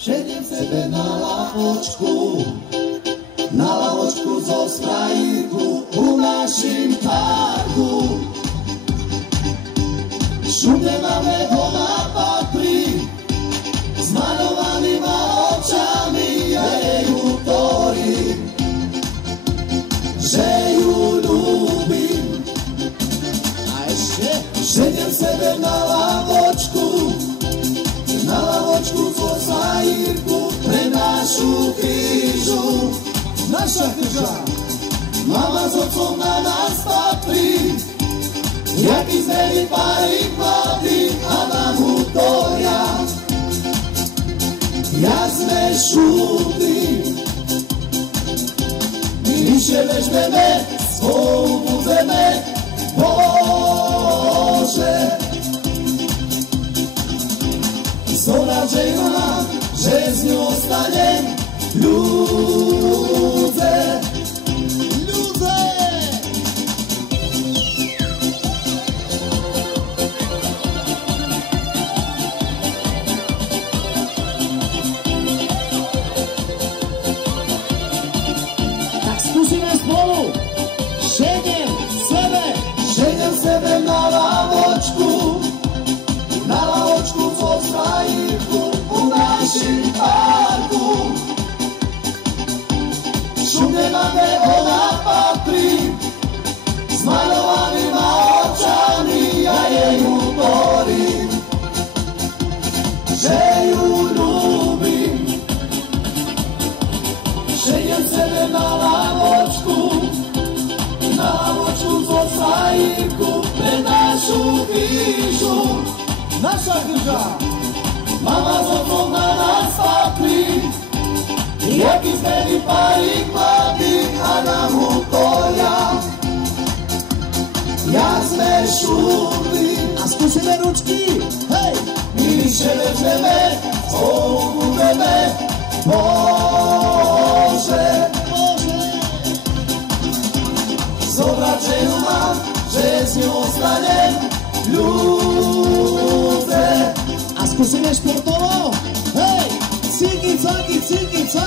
Šednem sebe na lavočku zo sprajírku u našim parku. Šumne máme doma papri, s malovanýma očami, ja jej utorím, že ju ľúbim. A ešte šednem sebe na lavočku zo sprajírku pre našu krížu. Naša chrža, mama s otcom na nás patrí, jaký zmelý párik mladý a nám útoria. Ja sme šúdli, my vyššie vežbeme, spolu budeme, Bože. Som rád, že ju mám, že s ňou ostanem, ľudze. Tak skúsime spolu. Šednem sebe na lavočku zo sprajírku u našim parku. Šumne máme ona patrí, s malovanýma očami, ja jej utorím, že ju ľúbim. Šednem sebe na lavočku zo sprajírku pre našu krížu. Naša chrža, mama s otcom na nás patrí, jaký zmelý párik mladý a nám útoria. Ja sme šúdli. A skúsime ručky, hej! My vyššie vežbeme, spolu budeme, Bože. Zobrať, že ju mám, že s ňou ostanem, ľudze. A skúsime športovo, hej! Cikica.